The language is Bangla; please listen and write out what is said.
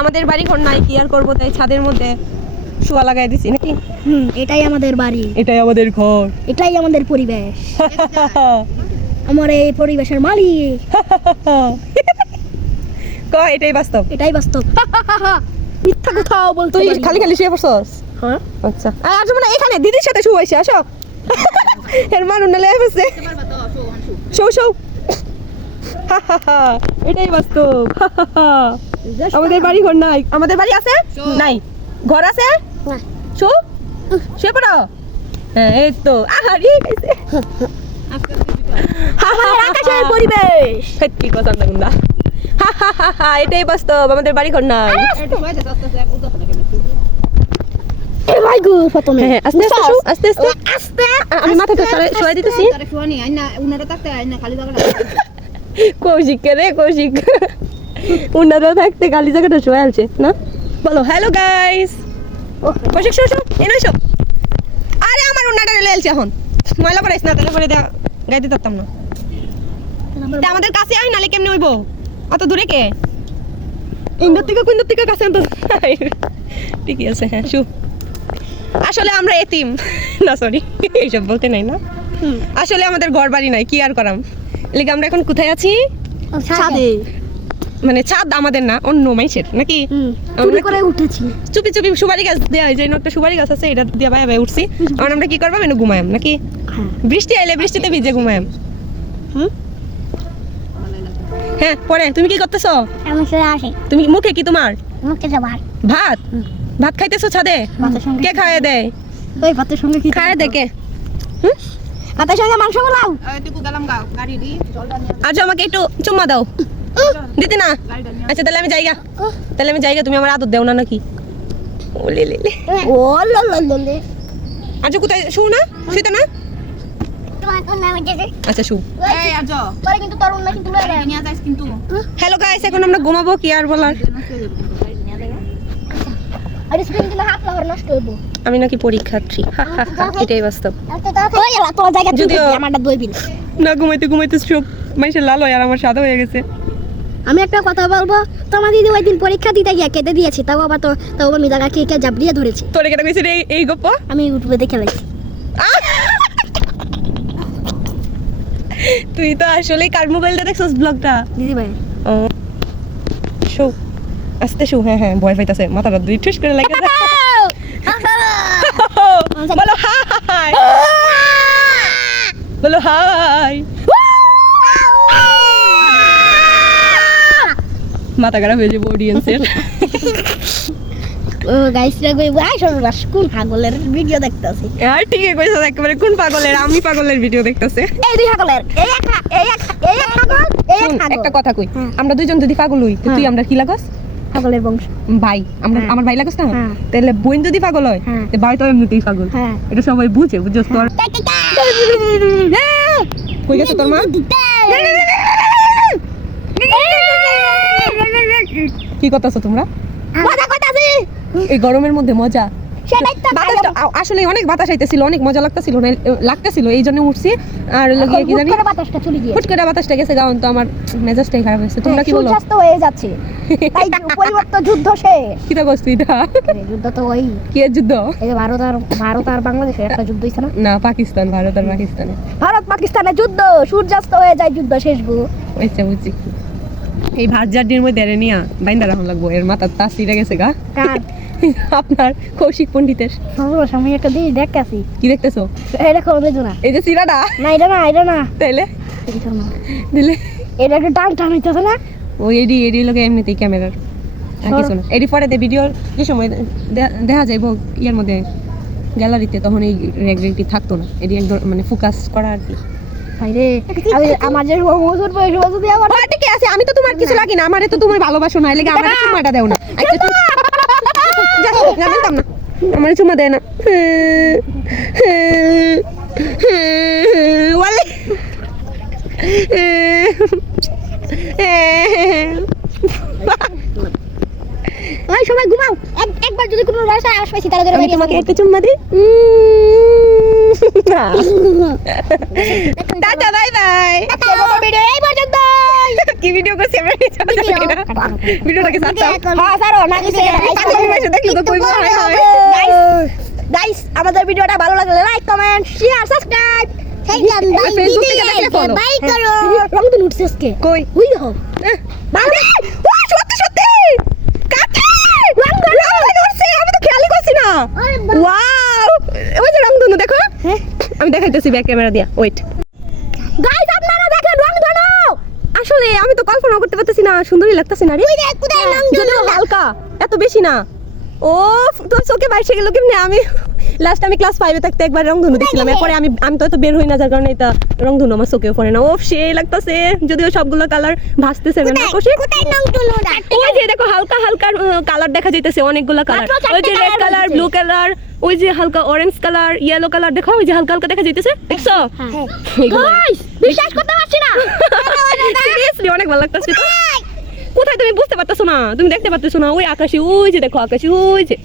আমাদের বাড়ি ঘর নাই কি আর করব তাই ছাদের মধ্যে শুয়া লাগাই দিছি নাকি? হুম এটাই আমাদের বাড়ি। এটাই আমাদের ঘর। এটাই আমাদের পরিবেশ। আমার এই পরিবেশের মালিক। ক এটাই বাস্তব? এটাই বাস্তব। মিথ্যা কোথাও বলতে তুই খালি খালি শুয়ে পড়ছস? হ্যাঁ? আচ্ছা। আর আসো মানে এখানে দিদির সাথে শুয়ে আসো। এর মানুষ নালে বসে শো শো। এটাই বাস্তব। আমাদের বাড়ি ঘর নাই। আমাদের বাড়ি আছে? নাই। ঘর আছে? না। শো? শুয়ে পড়ো। হ্যাঁ এই তো। আহারি খাইছে আকাশের পরিবেশ। সত্যি কথা না এটাই বাস্তব। আমাদের বাড়ি ঘর নাই। এ ভাই গো প্রথমে। হ্যাঁ, আস্তে আস্তে আস্তে আস্তে। আস্তে আমি মাথাটা সরাই- সরাই দিতেছি। কৌশিক রে কৌশিক? থাকতে খালি জায়গাটা শুয়ে আছে না? বলো hello guys Koushik show show এনে শো আরে আমার উন্নাটা রেলে এলছে এখন। ময়লা পড়াইছ না তাহলে পরে দেয়া গাইতে পারতাম না। আমাদের কাছে আয় নালে কেমনে হইব? অত দূরে কে? ইন্দুর থেকে কুন্দুর থেকে কাছে আনতো। ঠিকই আছে হ্যাঁ শু। আসলে আমরা এতিম। না সরি এইসব বলতে নাই না? আসলে আমাদের ঘর বাড়ি নাই কি আর করাম? এলিগে আমরা এখন কোথায় আছি? ছাদে। মানে ছাদ আমাদের না অন্য মাইসের নাকি? হুম, চুরি করে উঠেছি। চুপি চুপি সুপারি গাছ দেওয়া হয় যে একটা সুপারি গাছ আছে এটা দিয়ে ভাই ভাই উঠছি। এখন আমরা কি করব? মেনু ঘুমায়াম নাকি? হ্যাঁ। বৃষ্টি আইলে বৃষ্টিতে ভিজে ঘুমায়াম। হুম? হ্যাঁ পরে তুমি কি করতেছো? আমি সে আসি তুমি মুখে কি তোমার? মুখে ভাত। হুম। ভাত খাইতেছো ছাদে? কে খাওয়াই দেয়? ওই ভাতের সঙ্গে কি খাওয়াই দেয় কে? ভাতের সঙ্গে মাংস বলাও। আজ আমাকে একটু চুম্মা দাও। দিতে না। আচ্ছা তাহলে আমি যাইগা তাহলে আমি যাইগা তুমি আমার আদর দেও না নাকি? ও লে লে লে। ও লো লো লো লে। আজ কোথায়? শু না? শুইতে না? আচ্ছা শু। হ্যালো গাইস এখন আমরা ঘুমাবো কি আর বলার? হইব। আমি নাকি পরীক্ষার্থী। এটাই বাস্তব। যদিও- না। না ঘুমাইতে ঘুমাইতে চোখ মানুষের লাল হয় আর আমার সাদা হয়ে গেছে। আমি একটা কথা বলব? তোমার দিদি ওই দিন পরীক্ষা দিতে গিয়ে কেটে দিয়েছি তাও আবার তো তাও আবার মিদাগা কে কে জাবড়িয়ে ধরেছে। তোরে কেটে কইছে রে এই- এই গপ্প? আমি ইউটিউবে দেখে লাগছি তুই তো আসলে কার মোবাইলটা দেখছস ব্লগটা? দিদি ভাই। ও। শো। আস্তে শো হ্যাঁ হ্যাঁ ভয় পাইতাছে। মাথাটা দুই ঠুস করে লাগে বলো হাই। বলো হাই। মাথা খারাপ হয়ে যাবে অডিয়েন্সের ও গাইসরা কই ভাই সর্বনাশ কোন পাগলের ভিডিও দেখতাছি আর ঠিকই কইছ একেবারে কোন পাগলের আমি পাগলের ভিডিও দেখতাছে এই দুই পাগলের এই এক পা- এই এক এই এক পাগল এই এক পাগল একটা কথা কই আমরা দুইজন যদি পাগল হই তুই হ্যাঁ। আমরা কি লাগস পাগলের বংশ ভাই আমরা হ্যাঁ। আমার ভাই লাগস না হ্যাঁ। তাহলে বোন যদি পাগল হয় হ্যাঁ। তো ভাই তো এমনিতেই পাগল হ্যাঁ এটা সবাই বুঝে বুঝছস তোর কই গেছে তোর মা কি করতেছো তোমরা? মজা করতাছি। এই গরমের মধ্যে মজা। আসলে অনেক বাতাস আইতেছিল অনেক মজা লাগতেছিল না লাগতেছিল এই জন্য উঠছি। আর হলো গিয়ে কি জানি? বাতাসটা চলে গিয়ে হুট করে বাতাসটা গেছে গাউন তো আমার মেজাজটাই খারাপ হয়েছে। তোমরা কি বলো? সূর্যাস্ত হয়ে যাচ্ছে। তাই যুদ্ধ শেষ। কি তা এটা যুদ্ধ তো ওই। কি যুদ্ধ? এই যে ভারত আর ভারত আর বাংলাদেশের একটা যুদ্ধ হয়েছে না? না পাকিস্তান ভারত আর পাকিস্তানে ভারত পাকিস্তানের যুদ্ধ সূর্যাস্ত হয়ে যায় যুদ্ধ শেষ গো। আচ্ছা বুঝছি। এই ভাত জাডির মধ্যে এরে নিয়া বাইন্দা রাখুন লাগবো। এর মাথার তাস ছিঁড়ে গেছে গা। আপনার কৌশিক পণ্ডিতের। সর্বনাশ আমি একটা জিনিস দেখতেছি। কি দেখতেছো? এটা না এই যে সিরাটা না এটা না এটা না। তাইলে? দিলে? এটা একটা টান টান হইতেছে না? ও এডি এডি লোকে এমনিতেই ক্যামেরার। কিছু না। এডি পরে ভিডিও যে সময় দেখা যাইব ইয়ার মধ্যে গ্যালারিতে তখন এই রেগটি থাকতো না। এডি একদম মানে ফোকাস করা আর কি। আমার যে মজুর বয়স যদি আমার আছে আমি তো তোমার কিছু লাগি না আমারে তো তুমি ভালোবাসো না এলাকা আমারে চুমাটা দেও না। আচ্ছা যা যা না। আমারে চুমা দেয় না। ওয়ালে। ওই সবাই ঘুমাও। এক- একবার যদি কোনো রাস্তায় আওয়াজ পাইছি তাহলে আমি তোমাকে একটা চুম্মা দিই। টাটা বাই বাই ভিডিও এই পর্যন্ত কি ভিডিও করছি আমরা ভিডিওটাকে হ্যাঁ ছাড়ো না কিছু দেখলে তো কইবো হায় হায় গাইস আমাদের ভিডিওটা ভালো লাগলে লাইক কমেন্ট শেয়ার সাবস্ক্রাইব সেইলাম ভাই Facebook থেকে দেখলে আজকে বাই করো রং তো উঠছে আজকে কই হুই দেখো ভালো সত্যি সত্যি কাকি রং রং ধরছে আমি তো খেয়ালই করছি না ওয়াও ওই যে রং ধনু দেখো আমি দেখাইতেছি ব্যাক ক্যামেরা দিয়া ওয়েট গাইস আপনারা দেখেন রং ধরো আসলে আমি তো কল্পনা করতে পারতেছি না সুন্দরই লাগতেছে না রে। ওই দেখ কোথায় রং যদিও হালকা এত বেশি না। ও তোর চোখে বাইরে গেল কেমনে? আমি লাস্ট আমি ক্লাস ফাইভে থাকতে একবার রংধনু দেখছিলাম। এরপরে আমি আমি তো বের হই না যার কারণে এটা রংধনু আমার চোখেও পড়ে না। ও সেই লাগতেছে। যদিও সবগুলো কালার ভাসতেছে না। ওই যে দেখো হালকা হালকা কালার দেখা যাইতেছে অনেকগুলো কালার ওই যে রেড কালার ব্লু কালার ওই যে হালকা অরেঞ্জ কালার ইয়েলো কালার দেখো ওই যে হালকা হালকা দেখা যাইতেছে। দেখছ? বিশ্বাস করতে পারছি না। সিরিয়াসলি অনেক ভালো লাগতেছে কোথায় তুমি বুঝতে পারতেছো না? তুমি দেখতে পারতেছো না? ওই আকাশে ওই যে দেখো আকাশে ওই যে।